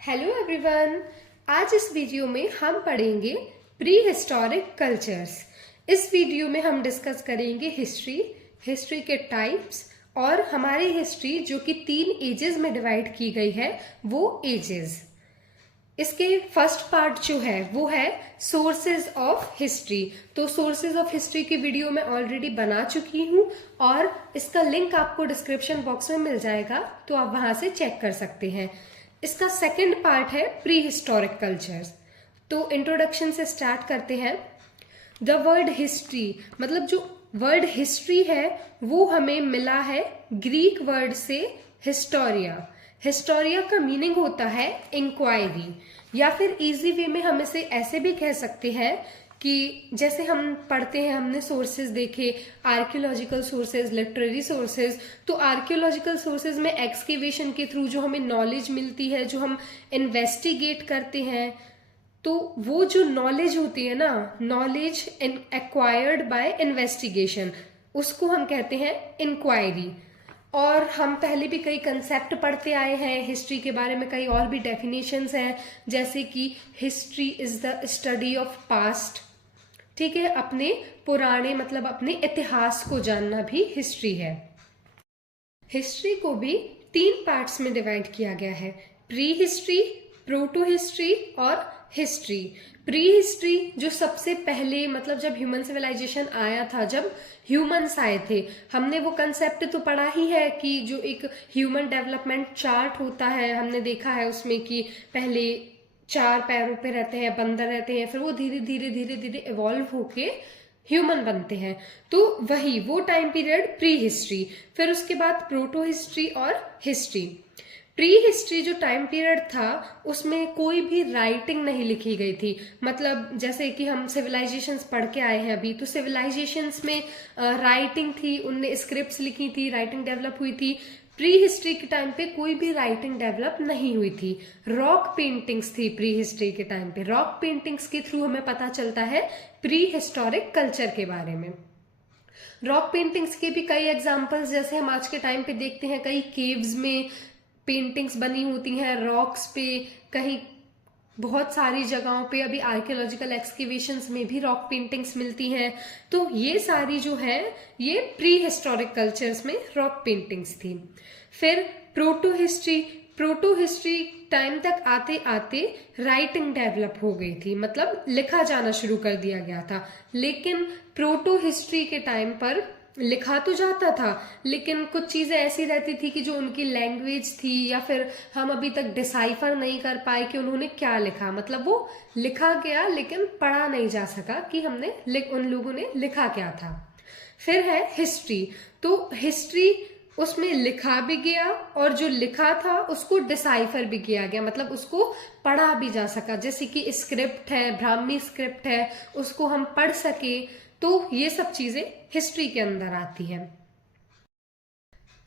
Hello everyone. आज इस video में हम पढ़ेंगे प्री हिस्टोरिक कल्चर्स। इस वीडियो में हम डिस्कस करेंगे हिस्ट्री के टाइप्स और हमारी हिस्ट्री जो कि 3 एजेस में डिवाइड की गई है वो एजेस। इसके फर्स्ट पार्ट जो है वो है सोर्सेज ऑफ हिस्ट्री। तो सोर्सेज ऑफ हिस्ट्री की वीडियो मैं ऑलरेडी बना चुकी हूँ और इसका लिंक आपको डिस्क्रिप्शन बॉक्स में मिल जाएगा, तो आप वहां से चेक कर सकते हैं। इसका सेकंड पार्ट है प्री हिस्टोरिक कल्चर्स। तो इंट्रोडक्शन से स्टार्ट करते हैं। द वर्ड हिस्ट्री मतलब जो वर्ड हिस्ट्री है वो हमें मिला है ग्रीक वर्ड से हिस्टोरिया। हिस्टोरिया का मीनिंग होता है इंक्वायरी, या फिर इजी वे में हम इसे ऐसे भी कह सकते हैं कि जैसे हम पढ़ते हैं, हमने सोर्सेज देखे आर्कियोलॉजिकल सोर्सेज, लिटरेरी सोर्सेज। तो आर्कियोलॉजिकल सोर्सेज में एक्सकेवेशन के थ्रू जो हमें नॉलेज मिलती है, जो हम इन्वेस्टिगेट करते हैं, तो वो जो नॉलेज होती है ना, नॉलेज एक्वायर्ड बाय इन्वेस्टिगेशन, उसको हम कहते हैं इंक्वायरी। और हम पहले भी कई कंसेप्ट पढ़ते आए हैं हिस्ट्री के बारे में, कई और भी डेफिनेशंस हैं, जैसे कि history is the study of past. ठीक है, अपने पुराने मतलब अपने इतिहास को जानना भी हिस्ट्री है। हिस्ट्री को भी 3 पार्ट्स में डिवाइड किया गया है, प्री हिस्ट्री, प्रोटो हिस्ट्री और हिस्ट्री। प्री हिस्ट्री जो सबसे पहले मतलब जब ह्यूमन सिविलाइजेशन आया था, जब ह्यूमंस आए थे, हमने वो कंसेप्ट तो पढ़ा ही है कि जो एक ह्यूमन डेवलपमेंट चार्ट होता है, हमने देखा है उसमें कि पहले 4 पैरों पे रहते हैं, बंदर रहते हैं, फिर वो धीरे धीरे इवॉल्व होके ह्यूमन बनते हैं। तो वही वो टाइम पीरियड प्री हिस्ट्री। फिर उसके बाद प्रोटो हिस्ट्री और हिस्ट्री। प्री हिस्ट्री जो टाइम पीरियड था उसमें कोई भी राइटिंग नहीं लिखी गई थी। मतलब जैसे कि हम सिविलाइजेशंस पढ़ के आए हैं अभी, तो सिविलाइजेशंस में राइटिंग थी, उनने स्क्रिप्ट्स लिखी थी, राइटिंग डेवलप हुई थी। प्री हिस्ट्री के टाइम पे कोई भी राइटिंग डेवलप नहीं हुई थी। रॉक पेंटिंग्स थी प्री हिस्ट्री के टाइम पे। रॉक पेंटिंग्स के थ्रू हमें पता चलता है प्री हिस्टोरिक कल्चर के बारे में। रॉक पेंटिंग्स के भी कई एग्जांपल्स जैसे हम आज के टाइम पे देखते हैं, कई केव्स में पेंटिंग्स बनी होती हैं रॉक्स पे, कहीं बहुत सारी जगहों पे अभी आर्कियोलॉजिकल एक्सकेवेशंस में भी रॉक पेंटिंग्स मिलती हैं। तो ये सारी जो है ये प्री हिस्टोरिक कल्चर्स में रॉक पेंटिंग्स थी। फिर proto history. Proto history time तक आते आते राइटिंग डेवलप हो गई थी, मतलब लिखा जाना शुरू कर दिया गया था। लेकिन प्रोटो हिस्ट्री के टाइम पर लिखा तो जाता था, लेकिन कुछ चीजें ऐसी रहती थी कि जो उनकी लैंग्वेज थी, या फिर हम अभी तक डिसाइफर नहीं कर पाए कि उन्होंने क्या लिखा। मतलब वो लिखा गया लेकिन पढ़ा नहीं जा सका कि उन लोगों ने लिखा क्या था। फिर है हिस्ट्री। तो हिस्ट्री उसमें लिखा भी गया और जो लिखा था उसको डिसाइफर भी किया गया, मतलब उसको पढ़ा भी जा सका। जैसे कि स्क्रिप्ट है, ब्राह्मी स्क्रिप्ट है, उसको हम पढ़ सके। तो ये सब चीजें हिस्ट्री के अंदर आती हैं।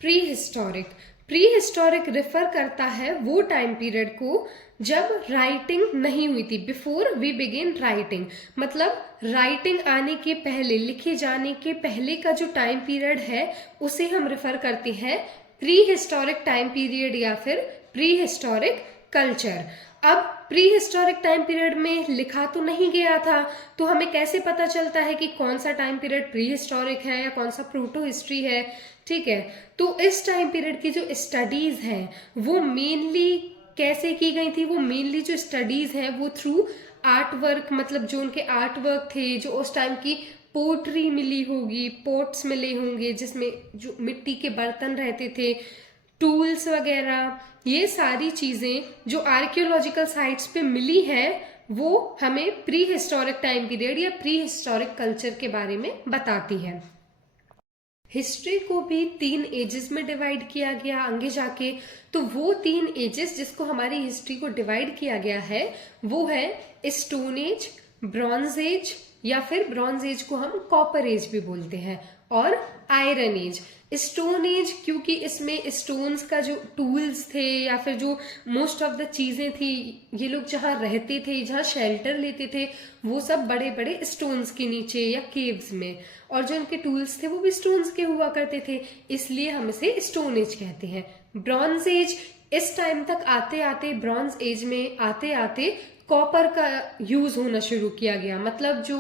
Pre historic. Pre historic refer करता है वो टाइम पीरियड को जब राइटिंग नहीं हुई थी, बिफोर वी बिगिन राइटिंग। मतलब राइटिंग आने के पहले, लिखे जाने के पहले का जो टाइम पीरियड है उसे हम रेफर करते हैं प्री हिस्टोरिक टाइम पीरियड या फिर प्री हिस्टोरिक कल्चर। अब प्री हिस्टोरिक टाइम पीरियड में लिखा तो नहीं गया था, तो हमें कैसे पता चलता है कि कौन सा टाइम पीरियड प्री हिस्टोरिक है या कौन सा प्रोटो हिस्ट्री है। ठीक है, तो इस टाइम पीरियड की जो स्टडीज हैं वो मेनली कैसे की गई थी, वो मेनली जो स्टडीज हैं वो थ्रू आर्ट वर्क, मतलब जो उनके आर्ट वर्क थे, जो उस टाइम की पोट्री मिली होगी, पोट्स मिले होंगे जिसमें जो मिट्टी के बर्तन रहते थे, टूल्स वगैरह, ये सारी चीजें जो आर्कियोलॉजिकल साइट्स पे मिली हैं वो हमें प्री हिस्टोरिक टाइम पीरियड या प्री हिस्टोरिक कल्चर के बारे में बताती है। हिस्ट्री को भी 3 एजेस में डिवाइड किया गया आगे जाके। तो वो 3 एजेस जिसको हमारी हिस्ट्री को डिवाइड किया गया है वो है स्टोन एज, ब्रॉन्ज एज, या फिर ब्रॉन्ज एज को हम कॉपर एज भी बोलते हैं, और आयरन एज। स्टोन एज क्योंकि इसमें स्टोन्स का जो टूल्स थे या फिर जो मोस्ट ऑफ द चीजें थी, ये लोग जहाँ रहते थे, जहाँ शेल्टर लेते थे, वो सब बड़े बड़े स्टोन्स के नीचे या केव्स में, और जो इनके टूल्स थे वो भी स्टोन्स के हुआ करते थे, इसलिए हम इसे स्टोन एज कहते हैं। ब्रॉन्ज एज इस टाइम तक आते आते, ब्रॉन्ज एज में आते आते कॉपर का यूज होना शुरू किया गया। मतलब जो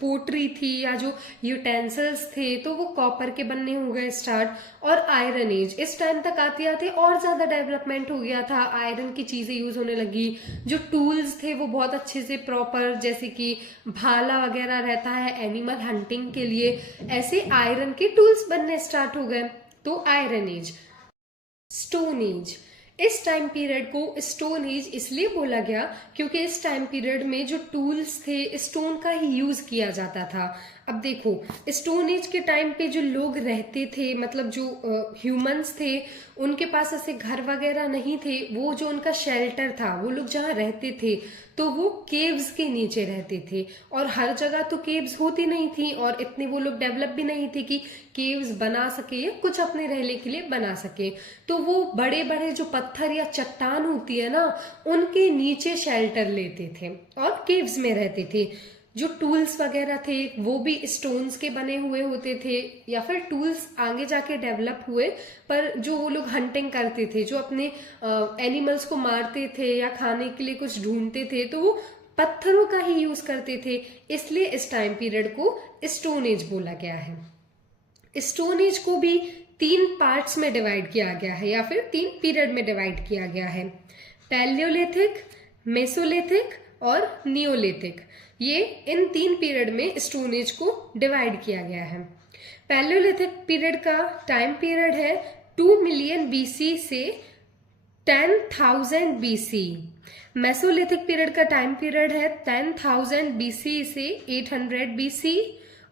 पोटरी थी या जो यूटेंसिल्स थे तो वो कॉपर के बनने हो गए स्टार्ट। और आयरन एज, इस टाइम तक आते आते और ज्यादा डेवलपमेंट हो गया था, आयरन की चीजें यूज होने लगी। जो टूल्स थे वो बहुत अच्छे से प्रॉपर, जैसे कि भाला वगैरह रहता है एनिमल हंटिंग के लिए, ऐसे आयरन के टूल्स बनने स्टार्ट हो गए। तो आयरन एज। स्टोन एज, इस टाइम पीरियड को स्टोन एज इसलिए बोला गया क्योंकि इस टाइम पीरियड में जो टूल्स थे स्टोन का ही यूज किया जाता था। अब देखो, स्टोन एज के टाइम पे जो लोग रहते थे, मतलब जो ह्यूमंस थे, उनके पास ऐसे घर वगैरह नहीं थे। वो जो उनका शेल्टर था, वो लोग जहाँ रहते थे तो वो केव्स के नीचे रहते थे। और हर जगह तो केव्स होती नहीं थी और इतने वो लोग डेवलप भी नहीं थे कि केव्स बना सके या कुछ अपने रहने के लिए बना सके। तो वो बड़े बड़े जो पत्थर या चट्टान होती है ना, उनके नीचे शेल्टर लेते थे और केव्स में रहते थे। जो टूल्स वगैरह थे वो भी स्टोन्स के बने हुए होते थे, या फिर टूल्स आगे जाके डेवलप हुए। पर जो वो लोग हंटिंग करते थे, जो अपने एनिमल्स को मारते थे या खाने के लिए कुछ ढूंढते थे, तो वो पत्थरों का ही यूज करते थे। इसलिए इस टाइम पीरियड को स्टोन एज बोला गया है। स्टोन एज को भी 3 पार्ट्स में डिवाइड किया गया है, या फिर 3 पीरियड में डिवाइड किया गया है। पैलियोलिथिक, मेसोलिथिक और नियोलिथिक। ये इन 3 पीरियड में स्टोन एज को डिवाइड किया गया है। पैलियोलिथिक पीरियड का टाइम पीरियड है 2 मिलियन बीसी से 10,000 बीसी। मेसोलिथिक पीरियड का टाइम पीरियड है 10,000 बीसी से 800 बीसी।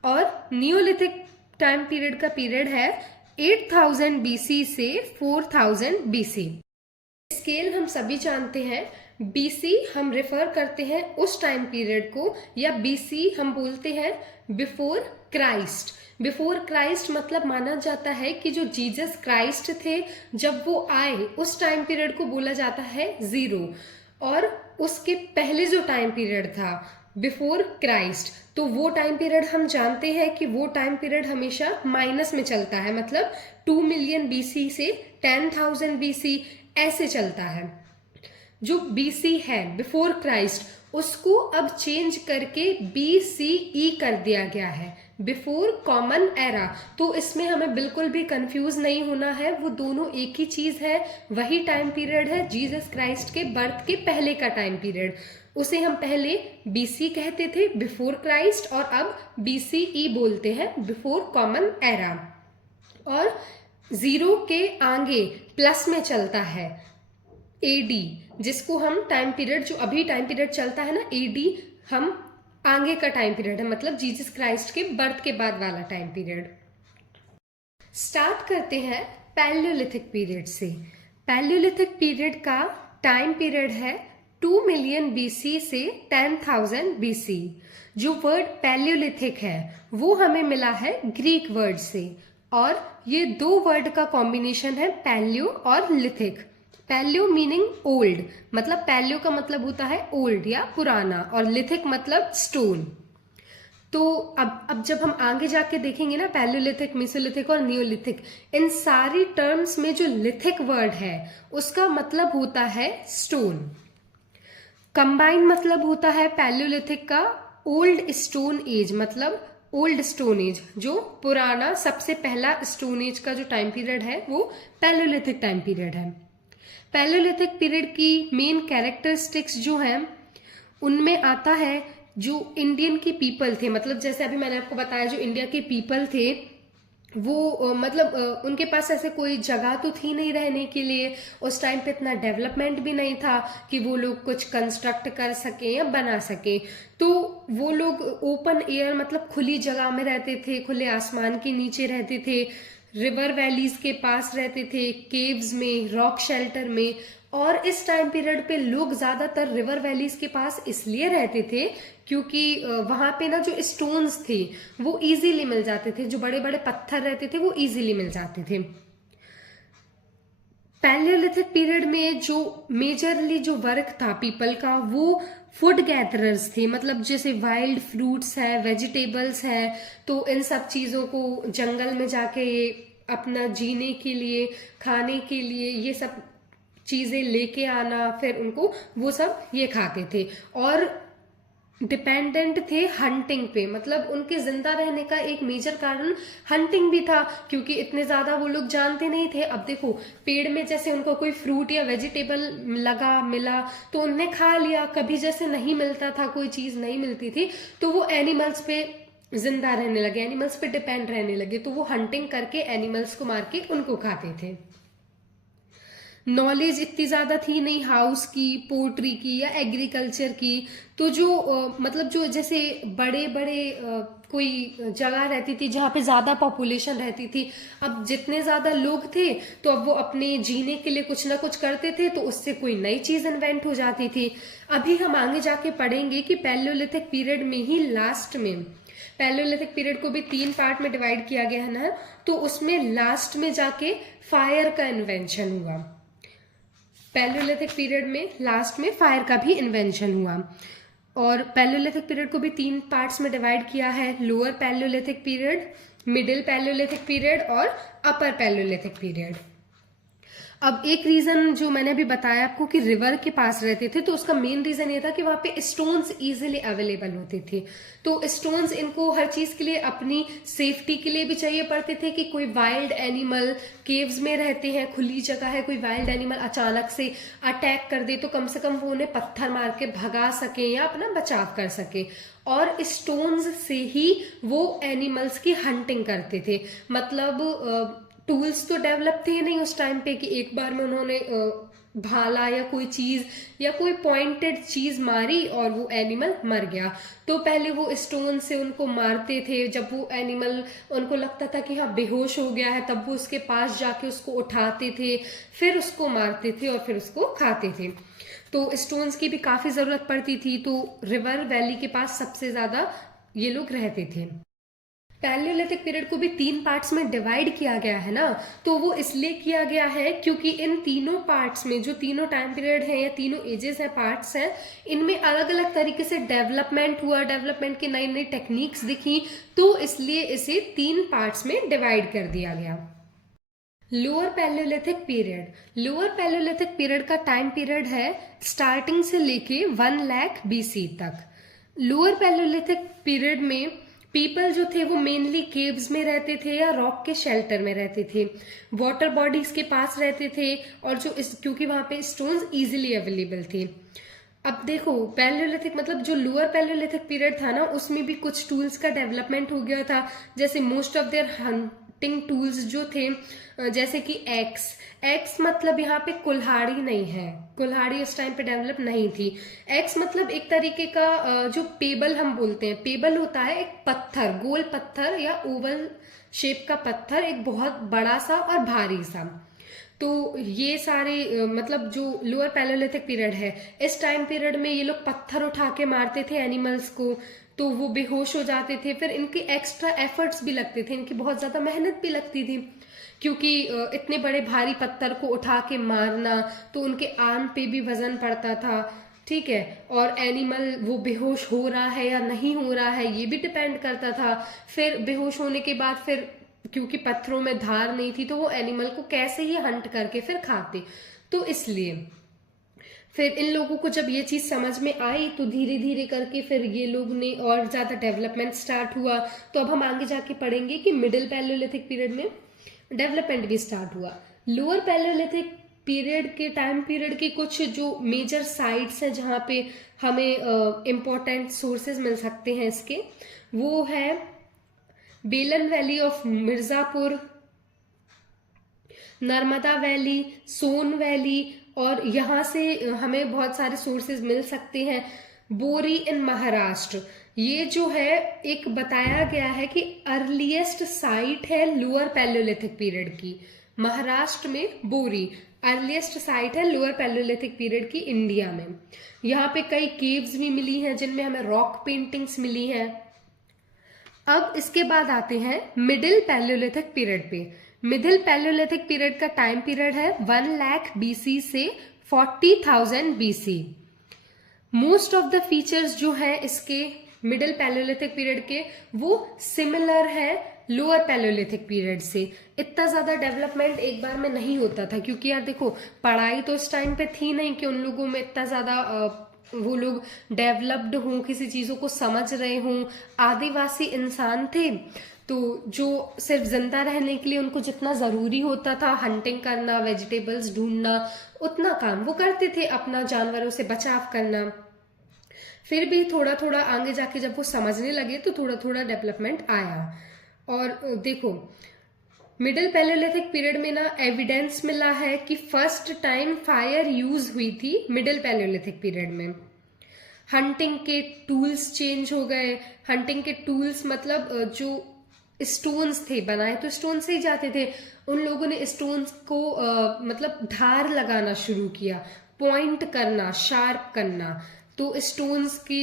और नियोलिथिक टाइम पीरियड का पीरियड है 8,000 बीसी से 4,000 बीसी। स्केल हम सभी जानते हैं। बीसी हम रेफर करते हैं उस टाइम पीरियड को, या बीसी हम बोलते हैं बिफोर क्राइस्ट। बिफोर क्राइस्ट मतलब माना जाता है कि जो जीसस क्राइस्ट थे जब वो आए, उस टाइम पीरियड को बोला जाता है 0। और उसके पहले जो टाइम पीरियड था बिफोर क्राइस्ट, तो वो टाइम पीरियड हम जानते हैं कि वो टाइम पीरियड हमेशा माइनस में चलता है। मतलब 2 मिलियन बीसी से 10,000 बीसी ऐसे चलता है। जो बीसी है बिफोर क्राइस्ट, उसको अब चेंज करके बीसीई कर दिया गया है, बिफोर कॉमन एरा। तो इसमें हमें बिल्कुल भी कंफ्यूज नहीं होना है, वो दोनों एक ही चीज है, वही टाइम पीरियड है जीसस क्राइस्ट के बर्थ के पहले का टाइम पीरियड। उसे हम पहले बीसी कहते थे, बिफोर क्राइस्ट, और अब बीसीई बोलते हैं, बिफोर कॉमन एरा। और 0 के आगे प्लस में चलता है एडी, जिसको हम टाइम पीरियड, जो अभी टाइम पीरियड चलता है ना एडी, हम आगे का टाइम पीरियड है, मतलब जीसस क्राइस्ट के बर्थ के बाद वाला टाइम पीरियड। स्टार्ट करते हैं पैलियोलिथिक पीरियड से। पैलियोलिथिक पीरियड का टाइम पीरियड है 2 मिलियन बीसी से 10,000 बीसी। जो वर्ड पैलियोलिथिक है वो हमें मिला है ग्रीक वर्ड से, और ये 2 वर्ड का कॉम्बिनेशन है, पैलियो और लिथिक। पैलियो मीनिंग ओल्ड, मतलब पैलियो का मतलब होता है ओल्ड या पुराना, और लिथिक मतलब स्टोन। तो अब जब हम आगे जाके देखेंगे ना, पैलियोलिथिक, मेसोलिथिक और नियोलिथिक, इन सारी टर्म्स में जो लिथिक वर्ड है उसका मतलब होता है स्टोन। कंबाइन मतलब होता है पैलियोलिथिक का ओल्ड स्टोन एज, मतलब ओल्ड स्टोन एज, जो पुराना सबसे पहला स्टोन एज का जो टाइम पीरियड है वो पैलियोलिथिक टाइम पीरियड है। पैलियोलिथिक पीरियड की मेन कैरेक्टरिस्टिक्स जो हैं उनमें आता है जो इंडियन के पीपल थे, मतलब जैसे अभी मैंने आपको बताया जो इंडिया के पीपल थे वो मतलब उनके पास ऐसे कोई जगह तो थी नहीं रहने के लिए, उस टाइम पे इतना डेवलपमेंट भी नहीं था कि वो लोग कुछ कंस्ट्रक्ट कर सके या बना सके। तो वो लोग ओपन एयर, मतलब खुली जगह में रहते थे, खुले आसमान के नीचे रहते थे, रिवर वैलीज के पास रहते थे, केव्स में, रॉक शेल्टर में। और इस टाइम पीरियड पे लोग ज्यादातर रिवर वैलीज के पास इसलिए रहते थे क्योंकि वहां पे ना जो स्टोन्स थे वो इजीली मिल जाते थे, जो बड़े बड़े पत्थर रहते थे वो इजीली मिल जाते थे। पैलियोलिथिक पीरियड में जो मेजरली जो वर्क था पीपल का वो फूड गैदरर्स थे, मतलब जैसे वाइल्ड फ्रूट्स है, वेजिटेबल्स है, तो इन सब चीजों को जंगल में जाके अपना जीने के लिए, खाने के लिए, ये सब चीजें लेके आना, फिर उनको वो सब ये खाते थे और डिपेंडेंट थे हंटिंग पे। मतलब उनके जिंदा रहने का एक मेजर कारण हंटिंग भी था, क्योंकि इतने ज्यादा वो लोग जानते नहीं थे। अब देखो, पेड़ में जैसे उनको कोई फ्रूट या वेजिटेबल लगा, मिला तो उनने खा लिया, कभी जैसे नहीं मिलता था, कोई चीज नहीं मिलती थी तो वो एनिमल्स पे जिंदा रहने लगे, एनिमल्स पे डिपेंड रहने लगे, तो वो हंटिंग करके एनिमल्स को मार के उनको खाते थे। नॉलेज इतनी ज्यादा थी नहीं हाउस की, पोल्ट्री की या एग्रीकल्चर की। तो जो मतलब जो जैसे बड़े बड़े कोई जगह रहती थी जहाँ पे ज्यादा पॉपुलेशन रहती थी, अब जितने ज्यादा लोग थे तो अब वो अपने जीने के लिए कुछ ना कुछ करते थे, तो उससे कोई नई चीज इन्वेंट हो जाती थी। अभी हम आगे जाके पढ़ेंगे कि पैलियोलिथिक पीरियड में ही लास्ट में, पैलियोलिथिक पीरियड को भी 3 पार्ट में डिवाइड किया गया है ना, तो उसमें लास्ट में जाके फायर का इन्वेंशन हुआ। पैलियोलिथिक पीरियड में लास्ट में फायर का भी इन्वेंशन हुआ। और पैलियोलिथिक पीरियड को भी 3 पार्ट्स में डिवाइड किया है, lower Palaeolithic period, middle Palaeolithic period और अपर पैलियोलिथिक पीरियड। अब एक रीजन जो मैंने अभी बताया आपको कि रिवर के पास रहते थे, तो उसका मेन रीजन ये था कि वहां पे स्टोन्स इजीली अवेलेबल होते थे। तो स्टोन्स इनको हर चीज के लिए, अपनी सेफ्टी के लिए भी चाहिए पड़ते थे कि कोई वाइल्ड एनिमल, केव्स में रहते हैं, खुली जगह है, कोई वाइल्ड एनिमल अचानक से अटैक कर दे तो कम से कम वो उन्हें पत्थर मार के भगा सके या अपना बचाव कर सके। और स्टोन्स से ही वो एनिमल्स की हंटिंग करते थे। मतलब टूल्स तो डेवलप थे नहीं उस टाइम पे कि एक बार में उन्होंने भाला या कोई चीज या कोई पॉइंटेड चीज मारी और वो एनिमल मर गया। तो पहले वो स्टोन से उनको मारते थे। जब वो एनिमल, उनको लगता था कि हाँ बेहोश हो गया है, तब वो उसके पास जाके उसको उठाते थे, फिर उसको मारते थे और फिर उसको खाते थे। तो स्टोन्स की भी काफी जरूरत पड़ती थी। तो रिवर वैली के पास सबसे ज्यादा ये लोग रहते थे। पैलियोलिथिक पीरियड को भी 3 पार्ट्स में डिवाइड किया गया है ना, तो वो इसलिए किया गया है क्योंकि इन तीनों पार्ट्स में, जो तीनों टाइम पीरियड हैं या तीनों एजेस हैं, पार्ट्स हैं, इनमें अलग अलग तरीके से डेवलपमेंट हुआ, डेवलपमेंट की नई नई टेक्निक्स दिखी, तो इसलिए इसे 3 पार्ट्स में डिवाइड कर दिया गया। Lower Palaeolithic period, lower Palaeolithic period का टाइम पीरियड है स्टार्टिंग से लेके 1 लाख BC तक। लोअर पैलियोलिथिक पीरियड में पीपल जो थे वो मेनली केव्स में रहते थे या रॉक के शेल्टर में रहते थे, वाटर बॉडीज के पास रहते थे, और जो क्योंकि वहां पे स्टोन्स इजीली अवेलेबल थे। अब देखो, पैलियोलिथिक मतलब जो लोअर पैलियोलिथिक पीरियड था ना, उसमें भी कुछ टूल्स का डेवलपमेंट हो गया था। जैसे most of their hunting tools जो थे, जैसे कि एक्स मतलब यहाँ पे कुल्हाड़ी नहीं है, कुल्हाड़ी उस टाइम पे डेवलप नहीं थी। एक्स मतलब एक तरीके का जो पेबल हम बोलते हैं, पेबल होता है एक पत्थर, गोल पत्थर या ओवल शेप का पत्थर, एक बहुत बड़ा सा और भारी सा। तो ये सारे मतलब जो लोअर पैलियोलिथिक पीरियड है, इस टाइम पीरियड में ये लोग पत्थर उठा के मारते थे एनिमल्स को, तो वो बेहोश हो जाते थे। फिर इनके एक्स्ट्रा एफर्ट्स भी लगते थे, इनकी बहुत ज्यादा मेहनत भी लगती थी, क्योंकि इतने बड़े भारी पत्थर को उठा के मारना, तो उनके आर्म पे भी वजन पड़ता था, ठीक है, और एनिमल वो बेहोश हो रहा है या नहीं हो रहा है ये भी डिपेंड करता था। फिर बेहोश होने के बाद फिर क्योंकि पत्थरों में धार नहीं थी, तो वो एनिमल को कैसे ही हंट करके फिर खाते। तो इसलिए फिर इन लोगों को जब ये चीज समझ में आई, तो धीरे धीरे करके फिर ये लोग ने और ज्यादा डेवलपमेंट स्टार्ट हुआ। तो अब हम आगे जाके पढ़ेंगे कि मिडिल पैलियोलिथिक पीरियड में डेवलपमेंट भी स्टार्ट हुआ। लोअर पैलियोलिथिक पीरियड के टाइम पीरियड के कुछ जो मेजर साइट्स हैं जहाँ पे हमें इम्पोर्टेंट सोर्सेज मिल सकते हैं इसके, वो है Belan valley of Mirzapur, Narmada valley, Son valley, और यहाँ से हमें बहुत सारे सोर्सेज मिल सकते हैं। बोरी इन महाराष्ट्र, ये जो है एक बताया गया है कि अर्लीस्ट साइट है लोअर पैलियोलिथिक पीरियड की। महाराष्ट्र में बोरी अर्लीस्ट साइट है लोअर पैलियोलिथिक पीरियड की इंडिया में। यहाँ पे कई केव्स भी मिली हैं जिनमें हमें रॉक पेंटिंग्स मिली हैं। अब इसके बाद आते हैं मिडिल पैलियोलिथिक पीरियड पे। मिडिल पैलियोलिथिक पीरियड का टाइम पीरियड है 1 लाख BC से 40,000 BC। Most of the features जो है इसके मिडिल पैलियोलिथिक पीरियड के, वो सिमिलर है लोअर पैलियोलिथिक पीरियड से। इतना ज़्यादा डेवलपमेंट एक बार में नहीं होता था, क्योंकि यार देखो पढ़ाई तो उस टाइम पे थी नहीं कि उन लोगों में इतना ज़्यादा वो लोग डेवलप्ड हों, किसी चीज़ों को समझ रहे हों। आदिवासी इंसान थे, तो जो सिर्फ जिंदा रहने के लिए उनको जितना ज़रूरी होता था, हंटिंग करना, वेजिटेबल्स ढूंढना, उतना काम वो करते थे, अपना जानवरों से बचाव करना। फिर भी थोड़ा थोड़ा आगे जाके जब वो समझने लगे तो थोड़ा थोड़ा डेवलपमेंट आया। और देखो मिडिल पैलियोलिथिक पीरियड में ना एविडेंस मिला है कि फर्स्ट टाइम फायर यूज हुई थी मिडिल पैलियोलिथिक पीरियड में। हंटिंग के टूल्स चेंज हो गए। हंटिंग के टूल्स मतलब जो स्टोन्स थे, बनाए तो स्टोन से ही जाते थे, उन लोगों ने स्टोन्स को मतलब धार लगाना शुरू किया, पॉइंट करना, शार्प करना। तो स्टोन्स की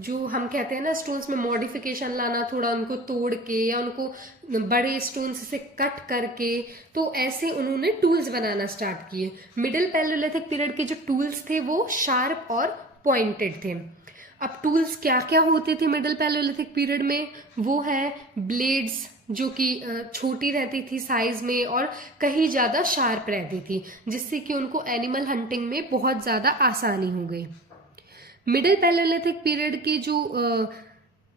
जो हम कहते हैं ना, स्टोन्स में मॉडिफिकेशन लाना, थोड़ा उनको तोड़ के या उनको बड़े स्टोन्स से कट करके, तो ऐसे उन्होंने टूल्स बनाना स्टार्ट किए। मिडिल पैलियोलिथिक पीरियड के जो टूल्स थे वो शार्प और पॉइंटेड थे। अब टूल्स क्या क्या होते थे मिडिल पैलियोलिथिक पीरियड में? वो है ब्लेड्स, जो कि छोटी रहती थी साइज में और कहीं ज्यादा शार्प रहती थी, जिससे कि उनको एनिमल हंटिंग में बहुत ज्यादा आसानी हो गई। मिडिल पैलियोलिथिक पीरियड की जो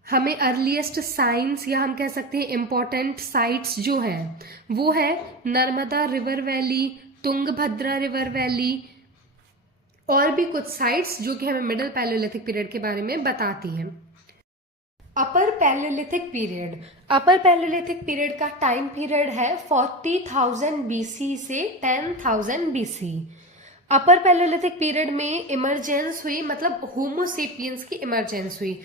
हमें अर्लीस्ट साइंस या हम कह सकते हैं इम्पोर्टेंट साइट्स जो हैं, वो है Narmada river valley, Tungabhadra river valley, और भी कुछ साइट्स जो कि हमें मिडिल पैलियोलिथिक पीरियड के बारे में बताती हैं। अपर पैलियोलिथिक पीरियड, अपर पैलियोलिथिक पीरियड का टाइम पीरियड है 40,000 BC से 10,000 BC। अपर पैलियोलिथिक पीरियड में इमरजेंस हुई, मतलब होमोसेपियंस की इमरजेंस हुई।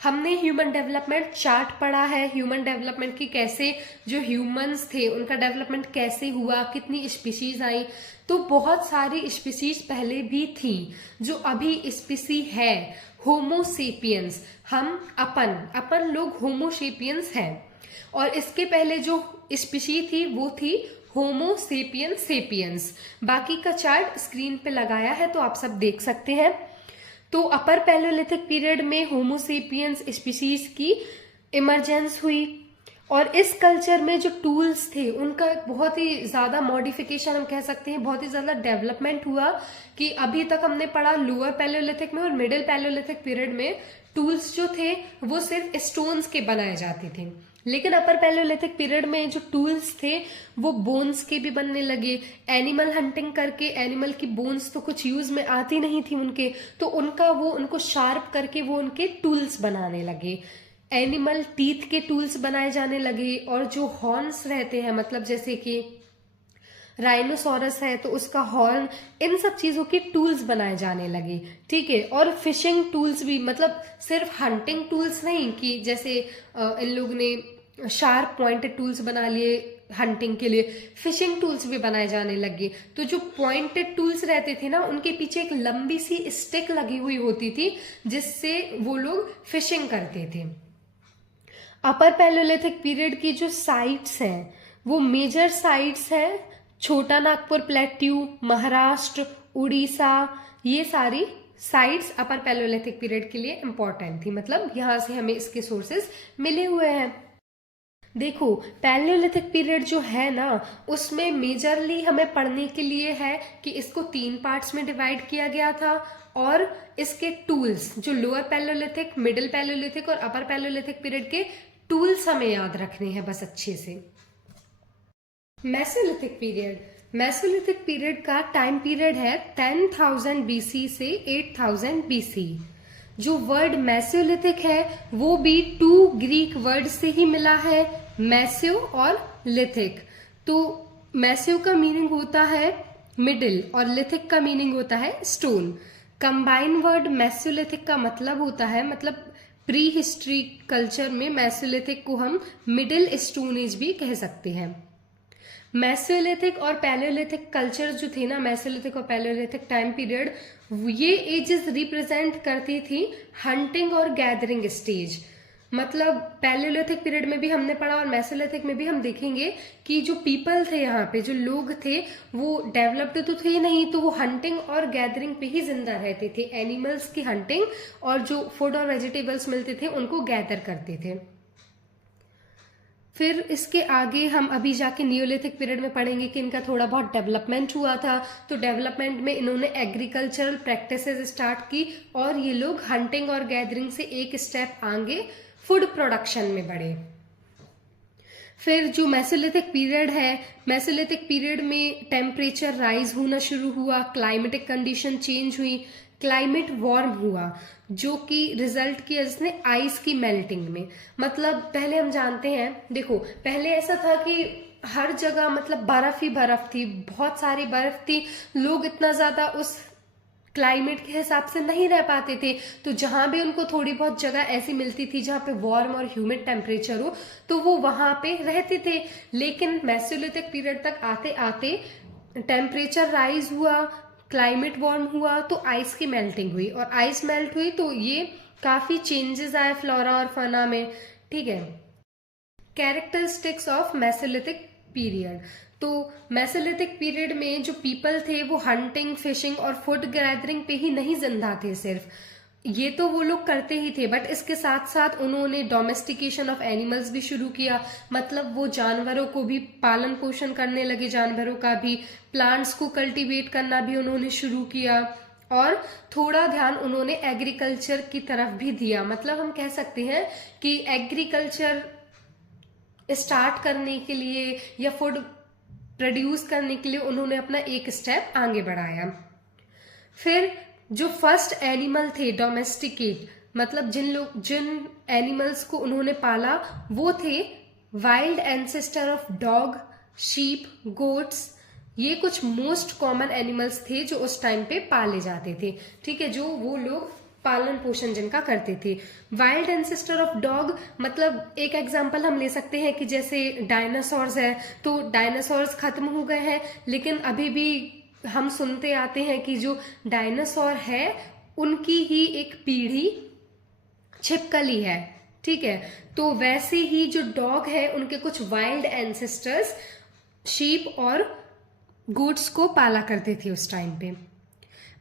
हमने ह्यूमन डेवलपमेंट चार्ट पढ़ा है, ह्यूमन डेवलपमेंट की कैसे जो ह्यूमंस थे उनका डेवलपमेंट कैसे हुआ, कितनी स्पीशीज आई। तो बहुत सारी स्पीशीज पहले भी थी, जो अभी स्पीसी है होमोसेपियंस। हम अपन लोग होमोसेपियंस हैं, और इसके पहले जो स्पीशी थी वो थी होमोसेपियंस सेपियंस। बाकी का चार्ट स्क्रीन पे लगाया है तो आप सब देख सकते हैं। तो अपर पैलियोलिथिक पीरियड में होमोसेपियंस स्पीशीज की इमरजेंस हुई, और इस कल्चर में जो टूल्स थे उनका बहुत ही ज्यादा मॉडिफिकेशन, हम कह सकते हैं बहुत ही ज्यादा डेवलपमेंट हुआ। कि अभी तक हमने पढ़ा लोअर पैलियोलिथिक में और मिडिल पैलियोलिथिक पीरियड में टूल्स जो थे वो सिर्फ स्टोन्स के बनाए जाते थे, लेकिन अपर पैलियोलिथिक पीरियड में जो टूल्स थे वो बोन्स के भी बनने लगे। एनिमल हंटिंग करके एनिमल की बोन्स तो कुछ यूज में आती नहीं थी उनके, तो उनको शार्प करके वो उनके टूल्स बनाने लगे। एनिमल टीथ के टूल्स बनाए जाने लगे, और जो हॉर्न्स रहते हैं, मतलब जैसे कि राइनोसोरस है तो उसका हॉर्न, इन सब चीजों के टूल्स बनाए जाने लगे। ठीक है, और फिशिंग टूल्स भी, मतलब सिर्फ हंटिंग टूल्स नहीं कि जैसे इन लोग ने शार्प पॉइंटेड टूल्स बना लिए हंटिंग के लिए, फिशिंग टूल्स भी बनाए जाने लगे। तो जो पॉइंटेड टूल्स रहते थे ना, उनके पीछे एक लंबी सी स्टिक लगी हुई होती थी जिससे वो लोग फिशिंग करते थे। अपर पैलियोलिथिक पीरियड की जो साइट्स हैं वो मेजर साइट्स हैं छोटा नागपुर प्लेट्यू, महाराष्ट्र, उड़ीसा, ये सारी साइट्स अपर पैलियोलिथिक पीरियड के लिए इंपॉर्टेंट थी, मतलब यहां से हमें इसके सोर्सेस मिले हुए हैं। देखो पैलियोलिथिक पीरियड जो है ना, उसमें मेजरली हमें पढ़ने के लिए है कि इसको 3 पार्ट्स में डिवाइड किया गया था, और इसके टूल्स जो लोअर पैलियोलिथिक, मिडिल पैलियोलिथिक और अपर पैलियोलिथिक पीरियड के टूल्स हमें याद रखने हैं बस अच्छे से। मेसोलिथिक पीरियड, मेसोलिथिक पीरियड का टाइम पीरियड है 10,000 BC से 8,000 BC। जो वर्ड मेसोलिथिक है वो भी 2 ग्रीक वर्ड से ही मिला है, मैस्यो और लिथिक। तो मैस्यो का मीनिंग होता है मिडिल और लिथिक का मीनिंग होता है स्टोन। कंबाइन वर्ड मेसोलिथिक का मतलब होता है, मतलब प्री हिस्ट्री कल्चर में मेसोलिथिक को हम मिडिल स्टोन एज भी कह सकते हैं। मेसोलिथिक और पैलियोलिथिक कल्चर जो थे ना, मेसोलिथिक और पैलियोलिथिक टाइम पीरियड, ये एजेस रिप्रेजेंट करती थी हंटिंग और गैदरिंग स्टेज। मतलब पैलियोलिथिक पीरियड में भी हमने पढ़ा और मेसोलिथिक में भी हम देखेंगे कि जो पीपल थे, यहाँ पे जो लोग थे वो डेवलप्ड तो थे नहीं, तो वो हंटिंग और गैदरिंग पे ही जिंदा रहते थे। एनिमल्स की हंटिंग और जो फूड और वेजिटेबल्स मिलते थे उनको गैदर करते थे। फिर इसके आगे हम अभी जाके नियोलिथिक पीरियड में पढ़ेंगे कि इनका थोड़ा बहुत डेवलपमेंट हुआ था। तो डेवलपमेंट में इन्होंने एग्रीकल्चरल प्रैक्टिसेस स्टार्ट की और ये लोग हंटिंग और गैदरिंग से एक स्टेप आगे फूड प्रोडक्शन में बढ़े। फिर जो मेसोलिथिक पीरियड है, मेसोलिथिक पीरियड में टेम्परेचर राइज होना शुरू हुआ, क्लाइमेटिक कंडीशन चेंज हुई, क्लाइमेट वार्म हुआ, जो कि रिजल्ट किया जिसने आइस की मेल्टिंग में। मतलब पहले हम जानते हैं, देखो पहले ऐसा था कि हर जगह मतलब बर्फ ही बर्फ थी, बहुत सारी बर्फ थी, लोग इतना ज्यादा उस क्लाइमेट के हिसाब से नहीं रह पाते थे। तो जहां भी उनको थोड़ी बहुत जगह ऐसी मिलती थी जहां पे वार्म और ह्यूमिड टेम्परेचर हो, तो वो वहां पे रहते थे। लेकिन मेसोलिथिक पीरियड तक आते आते टेम्परेचर राइज हुआ, क्लाइमेट वार्म हुआ, तो आइस की मेल्टिंग हुई, और आइस मेल्ट हुई तो ये काफी चेंजेस आए फ्लोरा और फना में। ठीक है, कैरेक्टरिस्टिक्स ऑफ मेसोलिथिक पीरियड। तो मेसोलिथिक पीरियड में जो पीपल थे वो हंटिंग, फिशिंग और फूड गैदरिंग पे ही नहीं जिंदा थे सिर्फ, ये तो वो लोग करते ही थे, बट इसके साथ साथ उन्होंने डोमेस्टिकेशन ऑफ एनिमल्स भी शुरू किया। मतलब वो जानवरों को भी पालन पोषण करने लगे, जानवरों का भी, प्लांट्स को कल्टीवेट करना भी उन्होंने शुरू किया, और थोड़ा ध्यान उन्होंने एग्रीकल्चर की तरफ भी दिया। मतलब हम कह सकते हैं कि एग्रीकल्चर स्टार्ट करने के लिए या फूड प्रोड्यूस करने के लिए उन्होंने अपना एक स्टेप आगे बढ़ाया। फिर जो फर्स्ट एनिमल थे डोमेस्टिकेट, मतलब जिन एनिमल्स को उन्होंने पाला वो थे wild ancestor of dog, sheep, goats. ये कुछ मोस्ट कॉमन एनिमल्स थे जो उस टाइम पे पाले जाते थे। ठीक है, जो वो लोग पालन पोषण जिनका करते थे। वाइल्ड एंसेस्टर ऑफ डॉग, मतलब एक एग्जांपल हम ले सकते हैं कि जैसे डायनासोर्स है, तो डायनासोर्स खत्म हो गए हैं, लेकिन अभी भी हम सुनते आते हैं कि जो डायनासोर है उनकी ही एक पीढ़ी छिपकली है। ठीक है, तो वैसे ही जो डॉग है उनके कुछ वाइल्ड एंसेस्टर्स शीप और गोट्स को पाला करते थे उस टाइम पे।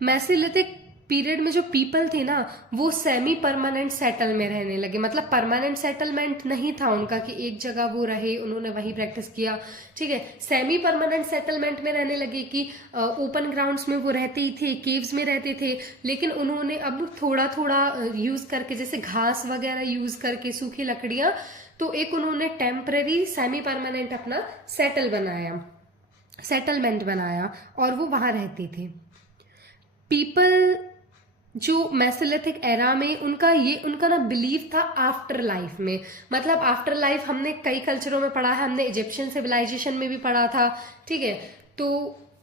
मेसोलिथिक पीरियड में जो पीपल थे ना वो सेमी परमानेंट सेटल में रहने लगे। मतलब परमानेंट सेटलमेंट नहीं था उनका कि एक जगह वो रहे, उन्होंने वही प्रैक्टिस किया। ठीक है, सेमी परमानेंट सेटलमेंट में रहने लगे कि ओपन ग्राउंड्स में वो रहते ही थे, केव्स में रहते थे, लेकिन उन्होंने अब थोड़ा थोड़ा यूज करके, जैसे घास वगैरह यूज करके, सूखी लकड़ियां, तो एक उन्होंने टेम्पररी सेमी परमानेंट अपना सेटलमेंट बनाया और वो वहां रहते थे। पीपल जो मेसोलिथिक एरा में उनका ना बिलीव था आफ्टर लाइफ में। मतलब आफ्टर लाइफ हमने कई कल्चरों में पढ़ा है, हमने इजिप्शियन सिविलाइजेशन में भी पढ़ा था। ठीक है, तो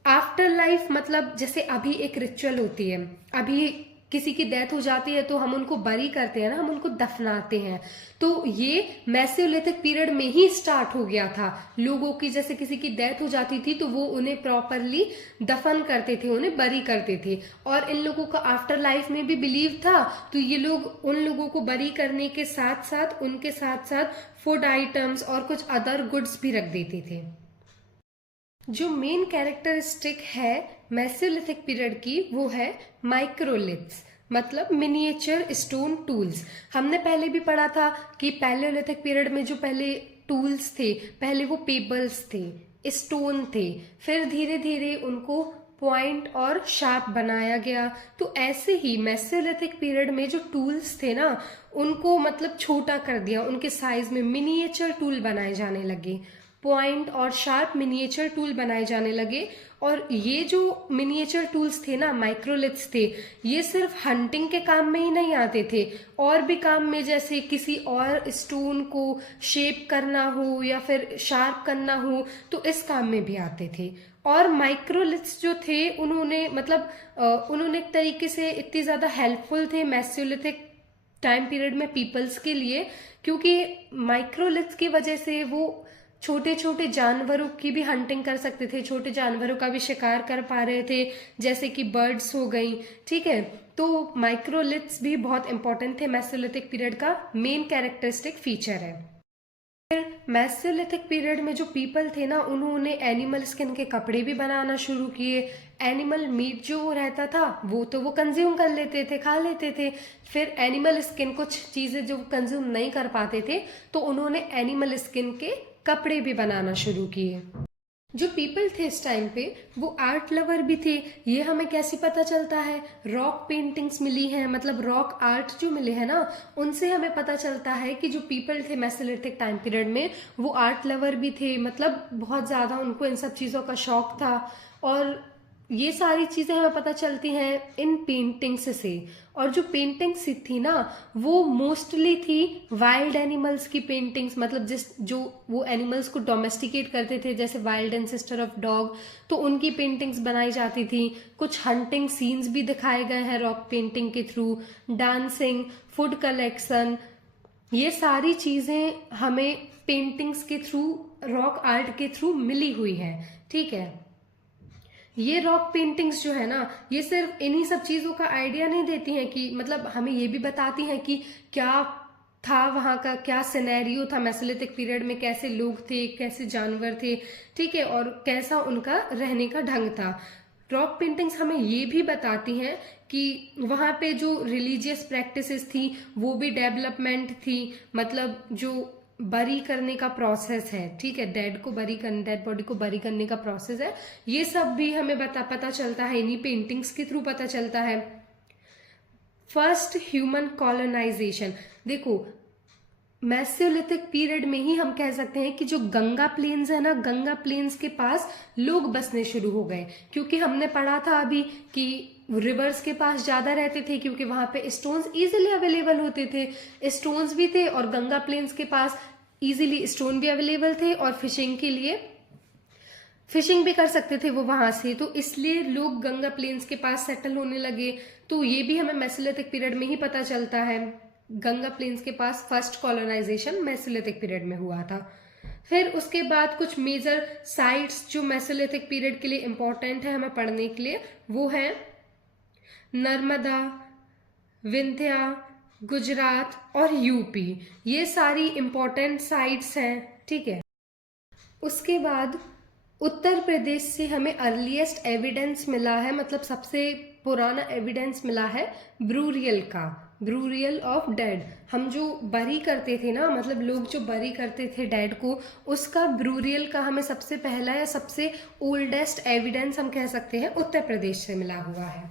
आफ्टर लाइफ मतलब जैसे अभी एक रिचुअल होती है, अभी किसी की डेथ हो जाती है तो हम उनको बरी करते हैं ना, हम उनको दफनाते हैं। तो ये मेसोलिथिक पीरियड में ही स्टार्ट हो गया था। लोगों की जैसे किसी की डेथ हो जाती थी तो वो उन्हें प्रॉपरली दफन करते थे, उन्हें बरी करते थे, और इन लोगों का आफ्टर लाइफ में भी बिलीव था। तो ये लोग उन लोगों को बरी करने के साथ साथ उनके साथ साथ फूड आइटम्स और कुछ अदर गुड्स भी रख देते थे। जो मेन कैरेक्टरिस्टिक है मेसोलिथिक पीरियड की वो है माइक्रोलिथ्स, मतलब मिनिएचर स्टोन टूल्स। हमने पहले भी पढ़ा था कि पैलियोलिथिक पीरियड में जो पहले टूल्स थे, पहले वो पेबल्स थे, स्टोन थे, फिर धीरे धीरे उनको पॉइंट और शार्प बनाया गया। तो ऐसे ही मेसोलिथिक पीरियड में जो टूल्स थे ना उनको मतलब छोटा कर दिया, उनके साइज में मिनिएचर टूल बनाए जाने लगे, पॉइंट और शार्प मिनिएचर टूल बनाए जाने लगे। और ये जो मिनिएचर टूल्स थे ना, माइक्रोलिथ्स थे, ये सिर्फ हंटिंग के काम में ही नहीं आते थे, और भी काम में, जैसे किसी और स्टोन को शेप करना हो या फिर शार्प करना हो तो इस काम में भी आते थे। और माइक्रोलिथ्स जो थे उन्होंने उन्होंने एक तरीके से इतनी ज्यादा हेल्पफुल थे मेसोलिथिक टाइम पीरियड में पीपल्स के लिए, क्योंकि माइक्रोलिथ्स की वजह से वो छोटे छोटे जानवरों की भी हंटिंग कर सकते थे, छोटे जानवरों का भी शिकार कर पा रहे थे, जैसे कि बर्ड्स हो गई। ठीक है, तो माइक्रोलिथ्स भी बहुत इंपॉर्टेंट थे, मेसोलिथिक पीरियड का मेन कैरेक्टरिस्टिक फीचर है। मेसोलिथिक पीरियड में जो पीपल थे ना, उन्होंने एनिमल स्किन के कपड़े भी बनाना शुरू किए। एनिमल मीट जो रहता था वो कंज्यूम कर लेते थे, खा लेते थे। फिर एनिमल स्किन, कुछ चीज़ें जो कंज्यूम नहीं कर पाते थे, तो उन्होंने एनिमल स्किन के कपड़े भी बनाना शुरू किए। जो पीपल थे इस टाइम पे वो आर्ट लवर भी थे। ये हमें कैसे पता चलता है? रॉक पेंटिंग्स मिली हैं, मतलब रॉक आर्ट जो मिले हैं ना, उनसे हमें पता चलता है कि जो पीपल थे मेसोलिथिक टाइम पीरियड में, वो आर्ट लवर भी थे। मतलब बहुत ज़्यादा उनको इन सब चीज़ों का शौक था। और ये सारी चीज़ें हमें पता चलती हैं इन पेंटिंग्स से। और जो पेंटिंग्स थी ना, वो मोस्टली थी वाइल्ड एनिमल्स की पेंटिंग्स। मतलब जो वो एनिमल्स को डोमेस्टिकेट करते थे, जैसे वाइल्ड एंसेस्टर ऑफ डॉग, तो उनकी पेंटिंग्स बनाई जाती थी। कुछ हंटिंग सीन्स भी दिखाए गए हैं रॉक पेंटिंग के थ्रू। डांसिंग, फूड कलेक्शन, ये सारी चीज़ें हमें पेंटिंग्स के थ्रू, रॉक आर्ट के थ्रू मिली हुई है। ठीक है, ये रॉक पेंटिंग्स जो है ना, ये सिर्फ इन्हीं सब चीजों का आइडिया नहीं देती हैं कि, मतलब हमें ये भी बताती हैं कि क्या था वहां का, क्या सिनेरियो था मेसोलिथिक पीरियड में, कैसे लोग थे, कैसे जानवर थे, ठीक है, और कैसा उनका रहने का ढंग था। रॉक पेंटिंग्स हमें ये भी बताती हैं कि वहां पे जो रिलीजियस प्रैक्टिसेस थी वो भी डेवलपमेंट थी। मतलब जो बरी करने का प्रोसेस है, ठीक है, डेड बॉडी को बरी करने का प्रोसेस है, ये सब भी हमें पता चलता है, इन्हीं पेंटिंग्स के थ्रू पता चलता है। फर्स्ट ह्यूमन कॉलोनाइजेशन, देखो मेसोलिथिक पीरियड में ही हम कह सकते हैं कि जो गंगा प्लेन्स है ना, गंगा प्लेन्स के पास लोग बसने शुरू हो गए। क्योंकि हमने पढ़ा था अभी कि रिवर्स के पास ज्यादा रहते थे, क्योंकि वहां पे स्टोन्स इजीली अवेलेबल होते थे, स्टोन्स भी थे, और गंगा प्लेन्स के पास इजीली स्टोन भी अवेलेबल थे, और फिशिंग के लिए फिशिंग भी कर सकते थे वो वहां से। तो इसलिए लोग गंगा प्लेन्स के पास सेटल होने लगे। तो ये भी हमें मेसोलिथिक पीरियड में ही पता चलता है। गंगा प्लेन्स के पास फर्स्ट कॉलोनाइजेशन मेसोलिथिक पीरियड में हुआ था। फिर उसके बाद कुछ मेजर साइट्स जो मेसोलिथिक पीरियड के लिए इंपॉर्टेंट है हमें पढ़ने के लिए, वो है नर्मदा, विंध्या, गुजरात और यूपी। ये सारी इंपॉर्टेंट साइट्स हैं, ठीक है। उसके बाद उत्तर प्रदेश से हमें अर्लीस्ट एविडेंस मिला है, मतलब सबसे पुराना एविडेंस मिला है ब्रूरियल का, ब्रूरियल ऑफ डेड। हम जो बरी करते थे ना, मतलब लोग जो बरी करते थे डेड को, उसका ब्रूरियल का हमें सबसे पहला या सबसे ओल्डेस्ट एविडेंस हम कह सकते हैं उत्तर प्रदेश से मिला हुआ है।